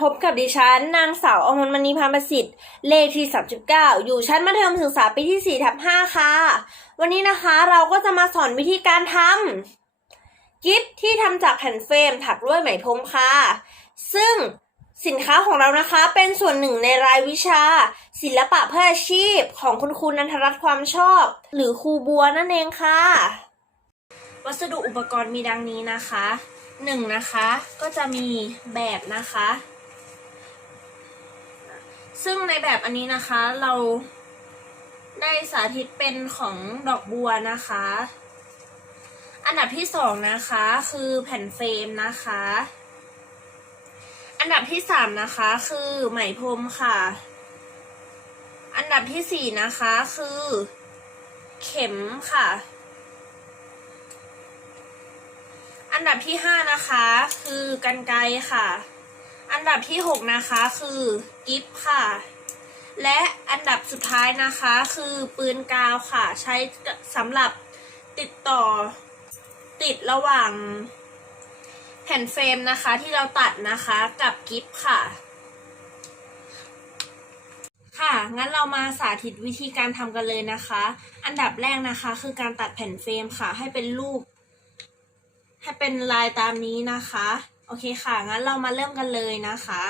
พบกับดิฉัน นางสาวอมรมณีพานประสิทธิ์ เลขที่ 39 อยู่ชั้นมัธยมศึกษาปีที่4ทับ5ค่ะ วันนี้นะคะเราก็จะมาสอนวิธีการทำกิฟที่ทำจากแผ่นเฟรมถักด้วยไหมพรมค่ะ ซึ่งสินค้าของเรานะคะเป็นส่วนหนึ่งในรายวิชา ศิลปะเพื่ออาชีพของคุณครูนันทรัตน์ความชอบ หรือครูบัวนั่นเองค่ะ วัสดุอุปกรณ์มีดังนี้นะคะหนึ่งนะคะก็จะมีแบบนะคะ ซึ่งในแบบอันนี้นะคะเราได้สาธิตเป็นของดอกบัวนะคะ อันดับที่สองนะคะคือแผ่นเฟรมนะคะ อันดับที่สามนะคะคือไหมพรมค่ะ อันดับที่สี่นะคะคือเข็มค่ะ อันดับที่ห้านะคะ คือกันไกค่ะ อันดับที่หกนะคะคือกิฟค่ะ และอันดับสุดท้ายนะคะคือปืนกาวค่ะ ใช้สำหรับติดต่อติดระหว่างแผ่นเฟรมนะคะที่เราตัดนะคะกับกิฟค่ะ ค่ะงั้นเรามาสาธิตวิธีการทำกันเลยนะคะ อันดับแรกนะคะ คือการตัดแผ่นเฟรมค่ะ ให้เป็นรูป ให้เป็นลายตามนี้นะคะ โอเคค่ะ งั้นเรามาเริ่มกันเลยนะคะ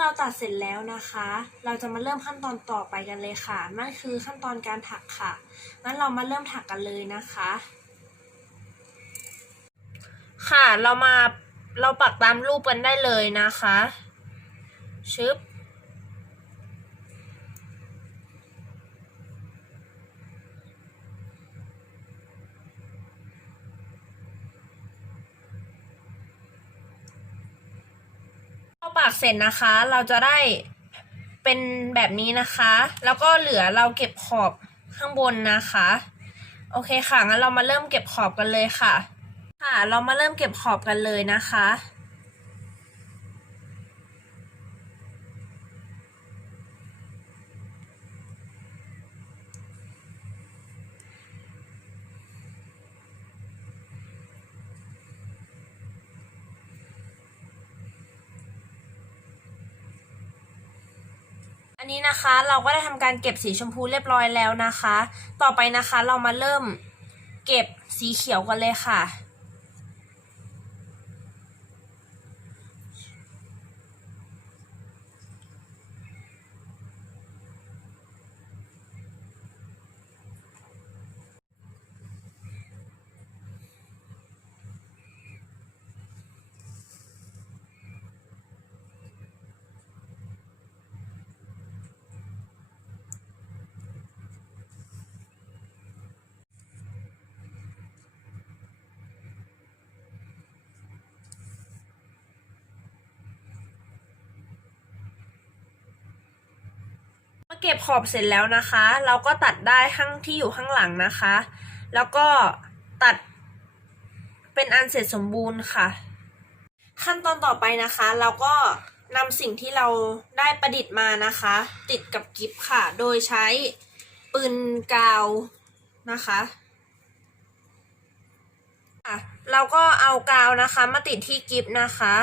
เราตัดเสร็จแล้วนะคะ เราจะมาเริ่มขั้นตอนต่อไปกันเลยค่ะ นั่นคือขั้นตอนการถักค่ะ งั้นเรามาเริ่มถักกันเลยนะคะ ค่ะ เรามาเราปักตามรูปกันได้เลยนะคะ ชึบ ปากเสร็จนะคะ เราจะได้เป็นแบบนี้นะคะ แล้วก็เหลือเราเก็บขอบข้างบนนะคะ โอเคค่ะงั้นเรามาเริ่มเก็บขอบกันเลยค่ะ ค่ะ เรามาเริ่มเก็บขอบกันเลยนะคะ นี้นะคะ เราก็ได้ทำการเก็บสีชมพูเรียบร้อยแล้วนะคะ ต่อไปนะคะเรามาเริ่มเก็บสีเขียวกันเลยค่ะ เก็บขอบเสร็จแล้วนะคะ เราก็ตัดได้ข้างที่อยู่ข้างหลังนะคะ แล้วก็ตัดเป็นอันเสร็จสมบูรณ์ค่ะ ขั้นตอนต่อไปนะคะ เราก็นำสิ่งที่เราได้ประดิษฐ์มานะคะ ติดกับกิฟค่ะ โดยใช้ปืนกาวนะคะะเราก็เอากาวนะคะมาติดที่กิฟนะคะ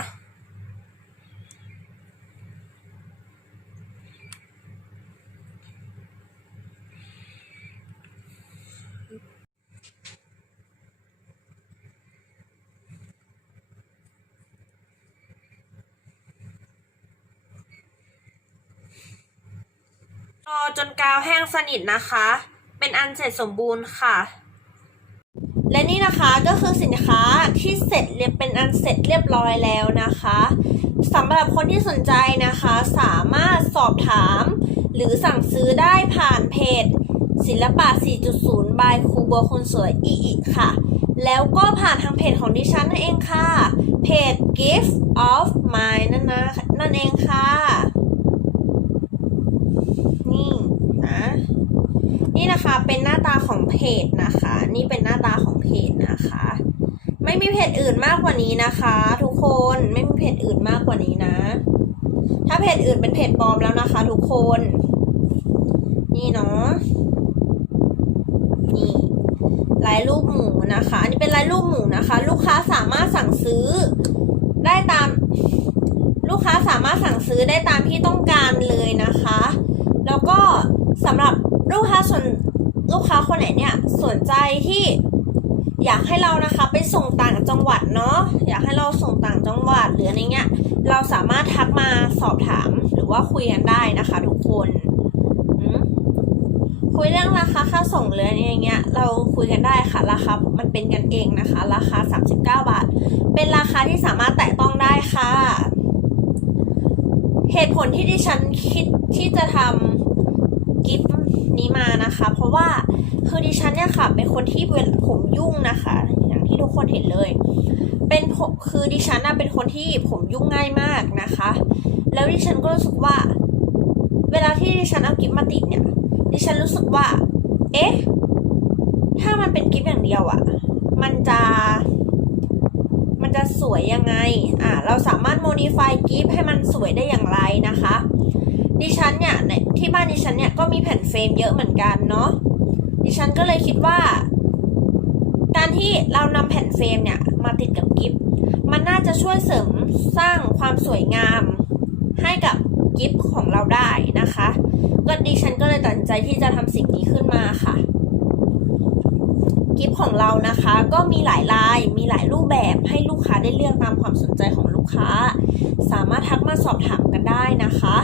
รอจนกาวแห้งสนิทนะคะ เป็นอันเสร็จสมบูรณ์ค่ะ และนี่นะคะก็คือสินค้าที่เสร็จเรียบเป็นอันเสร็จเรียบร้อยแล้วนะคะสำหรับคนที่สนใจนะคะ สามารถสอบถาม หรือสั่งซื้อได้ผ่านเพจ ศิลปะ 4.0 บายครูบัวคนสวยอีอีค่ะ แล้วก็ผ่านทางเพจของดิฉันนั่นเองค่ะ เพจ gift of mine นั่นนะนั่นเองค่ะ นี่นะ นี่นะคะ เป็นหน้าตาของเพจนะคะ นี่เป็นหน้าตาของเพจนะคะ ไม่มีเพจอื่นมากกว่านี้นะคะ ทุกคนไม่มีเพจอื่นมากกว่านี้นะ ถ้าเพจอื่นเป็นเพจปลอมแล้วนะคะ ทุกคน นี่เนาะนี่ลายรูปหมูนะคะ อันนี้เป็นลายรูปหมูนะคะ ลูกค้าสามารถสั่งซื้อได้ตาม ลูกค้าสามารถสั่งซื้อได้ตามที่ต้องการเลยนะคะ แล้วก็สำหรับลูกค้าส่วน ลูกค้าคนไหนเนี่ยสนใจที่อยากให้เรานะคะไปส่งต่างจังหวัดเนาะอยากให้เราส่งต่างจังหวัดหรืออะไรเงี้ยเราสามารถทักมาสอบถามหรือว่าคุยกันได้นะคะทุกคนคุยเรื่องราคาค่าส่งหรืออะไรอย่างเงี้ยเราคุยกันได้ค่ะราคามันเป็นกันเองนะคะ ราคา 39 บาท เป็นราคาที่สามารถแตะต้องได้ค่ะ เหตุผลที่ดิฉันคิดที่จะทำ นี้มานะคะ เพราะว่าคือดิฉันเนี่ยค่ะ เป็นคนที่เวลาผมยุ่งนะคะ อย่างที่ทุกคนเห็นเลย เป็นผมคือดิฉันน่ะเป็นคนที่ผมยุ่งง่ายมากนะคะ แล้วดิฉันก็รู้สึกว่า เวลาที่ดิฉันเอากิฟต์มาติดเนี่ย ดิฉันรู้สึกว่า เอ๊ะ ถ้ามันเป็นกิฟต์อย่างเดียวอะ่ะ มันจะมันจะสวยยังไง อ่าเราสามารถ modify กิฟต์ให้มันสวยได้อย่างไรนะคะ ดิฉันเนี่ยในที่บ้านดิฉันเนี่ยก็มีแผ่นเฟรมเยอะเหมือนกันเนาะดิฉันก็เลยคิดว่า การที่เรานำแผ่นเฟรมเนี่ยมาติดกับกิฟต์มันน่าจะช่วยเสริมสร้างความสวยงามให้กับกิฟต์ของเราได้นะคะก็ดิฉันก็เลยตัดสินใจที่จะทำสิ่งนี้ขึ้นมาค่ะกิฟต์ของเรานะคะก็มีหลายลายมีหลายรูปแบบให้ลูกค้าได้เลือกตามความสนใจของลูกค้า สามารถทักมาสอบถามกันได้นะคะ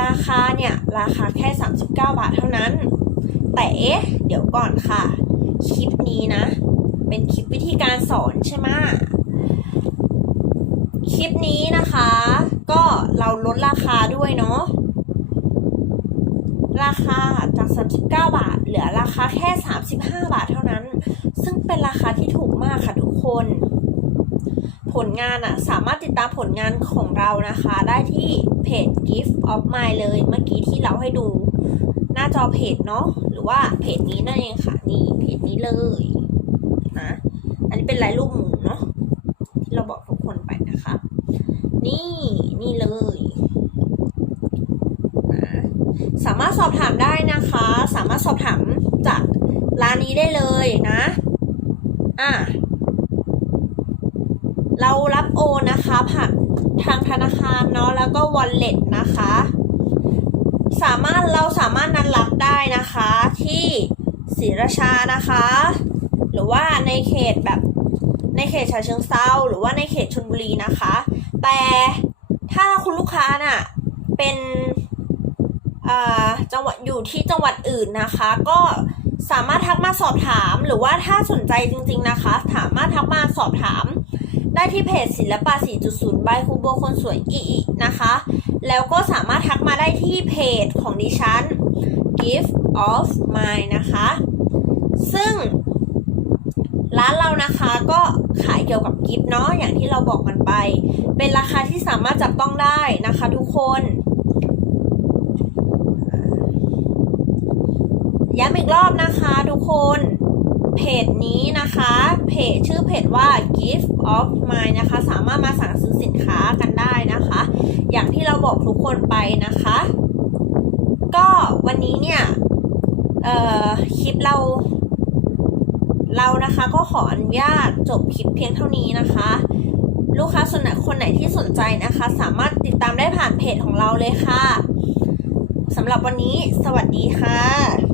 ราคาเนี่ย ราคาแค่ 39 บาทเท่านั้น แต่เอ๊ะ เดี๋ยวก่อนค่ะ คลิปนี้นะ เป็นคลิปวิธีการสอนใช่ไหมคลิปนี้นะคะ ก็เราลดราคาด้วยเนาะราคาจาก 39 บาท เหลือราคาแค่ 35 บาทเท่านั้น ซึ่งเป็นราคาที่ถูกมากค่ะทุกคน ผลงานอะสามารถติดตามผลงานของเรานะคะ ได้ที่เพจ Gift of My เลยเมื่อกี้ที่เราให้ดูหน้าจอเพจเนาะหรือว่าเพจนี้นั่นเองค่ะนี่เพจนี้เลยนะอันนี้เป็นลายรูปหมูเนาะที่เราบอกทุกคนไปนะคะ นี่นี่เลยนะสามารถสอบถามได้นะคะ สามารถสอบถามจากร้านนี้ได้เลยนะอะเรา โอนนะคะผ่านทางธนาคารเนาะแล้วก็ wallet นะคะ สามารถเราสามารถนัดรับได้นะคะที่ศรีราชานะคะ หรือว่าในเขตแบบในเขตฉะเชิงเซาหรือว่าในเขตชลบุรีนะคะ แต่ถ้าคุณลูกค้าน่ะเป็นจังหวัดอยู่ที่จังหวัดอื่นนะคะ ก็สามารถทักมาสอบถามหรือว่าถ้าสนใจจริง ๆนะคะ สามารถทักมาสอบถาม ได้ที่เพจศิลปะ 4.0 บายครูโบคนสวยอีนะคะ แล้วก็สามารถทักมาได้ที่เพจของดิฉัน gift of mine นะคะ ซึ่งร้านเรานะคะก็ขายเกี่ยวกับกิฟต์เนาะอย่างที่เราบอกกันไป เป็นราคาที่สามารถจับต้องได้นะคะทุกคนย้ำอีกรอบนะคะทุกคน เพจนี้นะคะ เพจชื่อเพจว่า gift of mine นะคะ สามารถมาสั่งซื้อสินค้ากันได้นะคะ อย่างที่เราบอกทุกคนไปนะคะ ก็วันนี้เนี่ยคลิปเรา เรานะคะก็ขออนุญาตจบคลิปเพียงเท่านี้นะคะ ลูกค้าส่วนไหนคนไหนที่สนใจนะคะ สามารถติดตามได้ผ่านเพจของเราเลยค่ะสำหรับวันนี้สวัสดีค่ะ